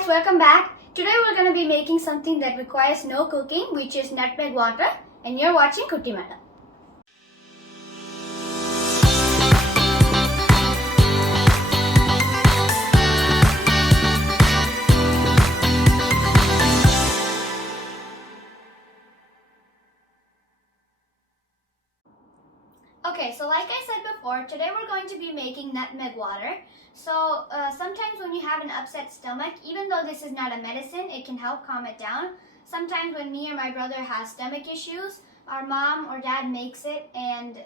guys, welcome back. Today we're going to be making something that requires no cooking, which is nutmeg water, and you're watching Kutti Madam. Okay, so like I said before, today we're going to be making nutmeg water. So sometimes when you have an upset stomach, even though this is not a medicine, it can help calm it down. Sometimes when me or my brother has stomach issues, our mom or dad makes it and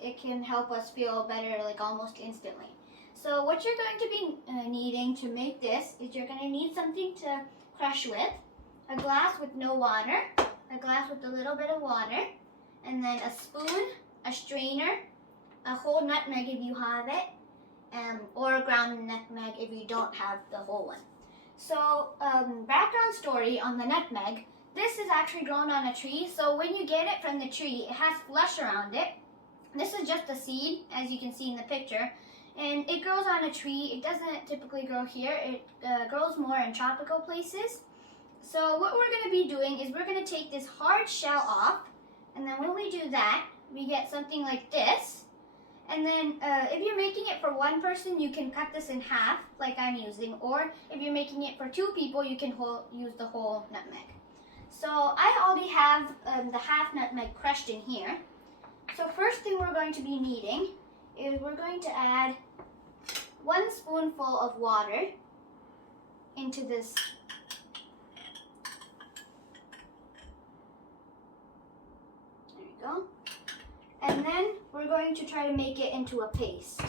it can help us feel better like almost instantly. So what you're going to be needing to make this is you're going to need something to crush with, a glass with no water, a glass with a little bit of water, and then a spoon, a strainer, a whole nutmeg if you have it, or a ground nutmeg if you don't have the whole one. So background story on the nutmeg, this is actually grown on a tree, so when you get it from the tree, it has flesh around it. This is just a seed, as you can see in the picture, and it grows on a tree. It doesn't typically grow here. It grows more in tropical places. So what we're going to be doing is we're going to take this hard shell off, and then when we do that, we get something like this. And then if you're making it for one person, you can cut this in half like I'm using, or if you're making it for two people, you can use the whole nutmeg. So I already have the half nutmeg crushed in here. So first thing we're going to be needing is we're going to add 1 spoonful of water into this. There we go. And then we're going to try to make it into a paste.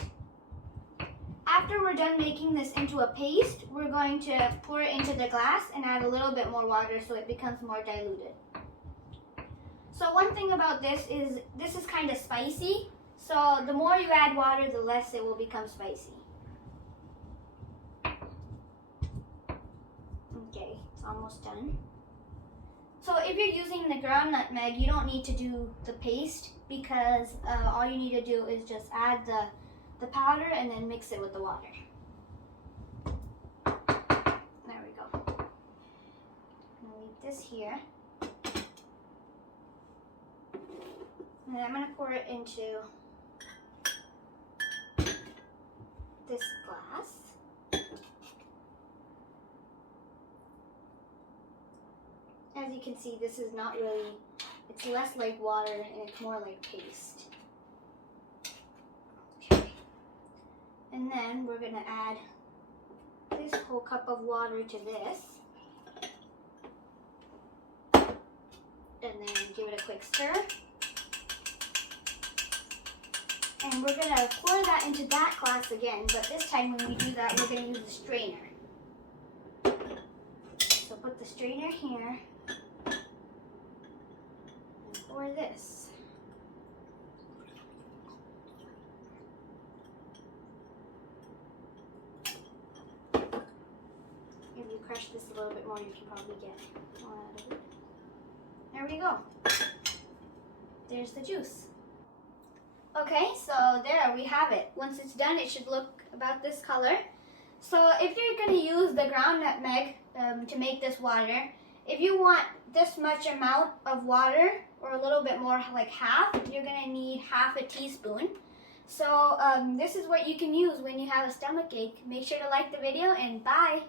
After we're done making this into a paste, we're going to pour it into the glass and add a little bit more water so it becomes more diluted. So one thing about this is kind of spicy. So the more you add water, the less it will become spicy. Okay, it's almost done. So if you're using the ground nutmeg, you don't need to do the paste because all you need to do is just add the powder and then mix it with the water. There we go. I'm gonna leave this here. And then I'm gonna pour it into this glass. As you can see, this is not really, it's less like water and it's more like paste. Okay. And then we're gonna add this whole cup of water to this. And then give it a quick stir. And we're gonna pour that into that glass again, but this time when we do that, we're gonna use the strainer. So put the strainer here. Or this. If you crush this a little bit more, you can probably get more out of it. There we go. There's the juice. Okay, so there we have it. Once it's done, it should look about this color. So if you're going to use the ground nutmeg to make this water, if you want this much amount of water, or a little bit more, like half, you're going to need half a teaspoon. So this is what you can use when you have a stomach ache. Make sure to like the video and bye!